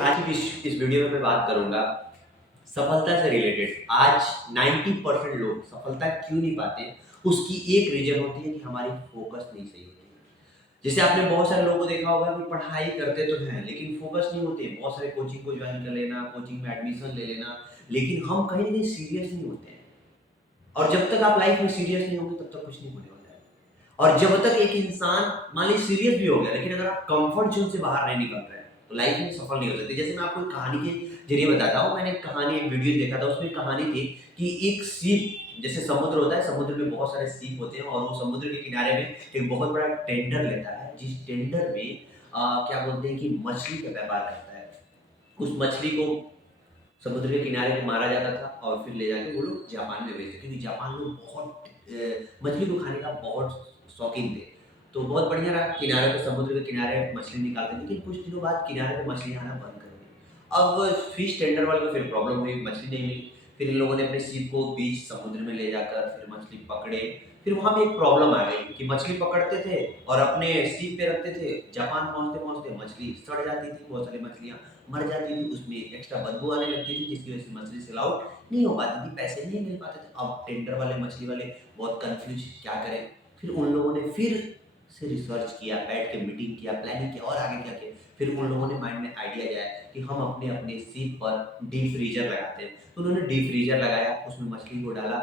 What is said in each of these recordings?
आज की इस वीडियो में मैं बात करूंगा सफलता से रिलेटेड। आज 90% लोग सफलता क्यों नहीं पाते, उसकी एक रीजन होती है कि हमारी फोकस नहीं सही होती है। जैसे आपने बहुत सारे लोगों को देखा होगा कि पढ़ाई करते तो हैं लेकिन फोकस नहीं होते, बहुत सारे कोचिंग को ज्वाइन कर लेना, कोचिंग में एडमिशन ले लेना, लेकिन हम कहीं ना कहीं सीरियस नहीं होते हैं। और जब तक आप लाइफ में सीरियस नहीं होंगे तब तक कुछ नहीं होने वाला है। और जब तक एक इंसान मान लीजिए सीरियस भी हो गया लेकिन अगर आप कंफर्ट जोन से बाहर नहीं निकल रहे हैं तो लाइफ में सफल नहीं हो सकते। जैसे मैं आपको एक कहानी के जरिए बताता हूँ। मैंने एक कहानी, एक वीडियो देखा था, उसमें एक कहानी थी कि एक सीप, जैसे समुद्र होता है, समुद्र में बहुत सारे सीप होते हैं और वो समुद्र के किनारे में एक बहुत बड़ा टेंडर लेता है, जिस टेंडर में क्या बोलते हैं कि मछली का व्यापार करता है। उस मछली को समुद्र के किनारे पे मारा जाता था और फिर ले जाके वो लोग जापान में बेचते, क्योंकि जापान लोग बहुत मछली को खाने का बहुत शौकीन थे। तो बहुत बढ़िया रहा, किनारे पे, समुद्र के किनारे मछली निकालते, लेकिन कुछ दिनों बाद किनारे पे मछली आना बंद कर दी। अब फिश टेंडर वाले को फिर प्रॉब्लम हुई, मछली नहीं मिली। फिर इन लोगों ने अपने सीप को बीच समुद्र में ले जाकर फिर मछली पकड़े। फिर वहां पे एक प्रॉब्लम आ गई कि मछली पकड़ते थे और अपने सीप पे रखते थे, जापान पहुंचते पहुंचते मछली सड़ जाती थी, बहुत सारी मछलियां मर जाती थी, उसमें एक्स्ट्रा बदबू आने लगती थी, जिसकी वजह से मछली सेल आउट नहीं हो पाती थी, पैसे नहीं मिल पाते थे। अब टेंडर वाले, मछली वाले बहुत कंफ्यूज, क्या करें। फिर उन लोगों ने फिर से रिसर्च किया, बैठ के मीटिंग किया, प्लानिंग किया और आगे क्या किया। फिर उन लोगों ने माइंड में आइडिया आया कि हम अपने अपने सीप पर डीप फ्रीजर लगाते हैं। तो उन्होंने डीप फ्रीजर लगाया, उसमें मछली को डाला,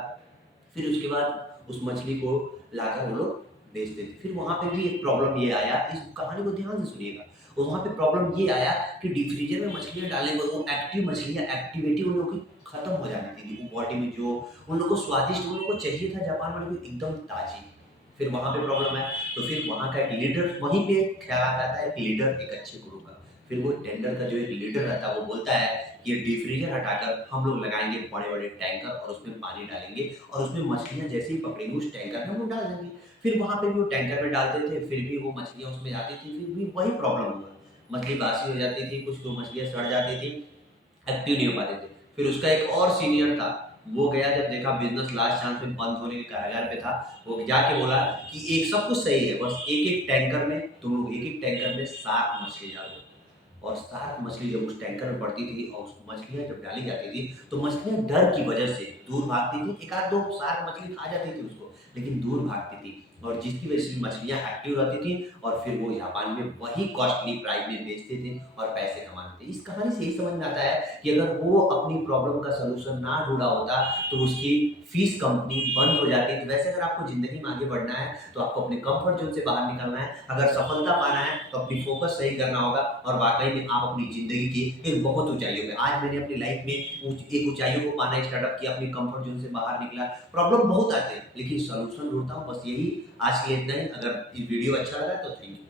फिर उसके बाद उस मछली को लाकर वो लोग बेचते थे। फिर वहाँ पे भी एक प्रॉब्लम ये आया, इस कहानी को ध्यान से सुनिएगा। और वहाँ पे प्रॉब्लम ये आया कि डीप फ्रीजर में मछलियाँ डालने के बाद वो एक्टिव मछलियाँ, एक्टिविटी उन लोगों की खत्म हो जाती थी। वो बॉडी में जो उन लोगों को स्वादिष्ट उन लोगों को चाहिए था, जापान वाले को एकदम ताज़ी। फिर वहाँ पे प्रॉब्लम है, तो फिर वहाँ का एक लीडर, वहीं पे ख्याल आता है एक लीडर, एक अच्छे गुरु का। फिर वो टेंडर का जो एक लीडर रहता है वो बोलता है कि ये डीप फ्रीजर हटाकर हम लोग लगाएंगे बड़े बड़े टैंकर और उसमें पानी डालेंगे और उसमें मछलियाँ जैसे ही पकड़ेंगे उस टैंकर में वो डाल देंगे। फिर वहाँ पे भी वो टैंकर में डालते थे, फिर भी वो मछलियाँ उसमें जाती थी, फिर भी वही प्रॉब्लम हुआ। मछली बासी हो जाती थी, कुछ तो मछलियाँ सड़ जाती थी, एक्टिव नहीं हो पाते थे। फिर उसका एक और सीनियर था, वो गया, जब देखा बिजनेस लास्ट चांस में बंद होने के कारागार पे था, वो जाके बोला कि एक सब कुछ सही है, बस एक एक टैंकर में तुम लोग एक एक टैंकर में 7 मछली डाल दो। और 7 मछली जब उस टैंकर में पड़ती थी और उस मछलियाँ जब डाली जाती थी तो मछलियाँ डर की वजह से दूर भागती थी। एक आध दो 7 मछली खा जाती थी उसको, लेकिन दूर भागती थी, और जिसकी वजह से मछलियाँ एक्टिव रहती थी और फिर वो जापान में वही कॉस्टली प्राइस में बेचते थे और पैसे कमाते थे। इस कहानी से यही समझ में आता है कि अगर वो अपनी प्रॉब्लम का सलूशन ना ढूंढा होता तो उसकी फीस कंपनी बंद हो जाती। तो वैसे अगर आपको जिंदगी में आगे बढ़ना है तो आपको अपने कंफर्ट जोन से बाहर निकलना है, अगर सफलता पाना है तो अपनी फोकस सही करना होगा और वाकई में आप अपनी जिंदगी की एक बहुत ऊंचाइयों पे, आज मैंने अपनी लाइफ में एक ऊंचाइयों को पाना स्टार्टअप किया, अपनी कंफर्ट जोन से बाहर निकला। प्रॉब्लम बहुत आते हैं लेकिन सोल्यूशन ढूंढता हूँ, बस यही आज के लिए इतना ही। अगर ये वीडियो अच्छा लगा तो थैंक यू।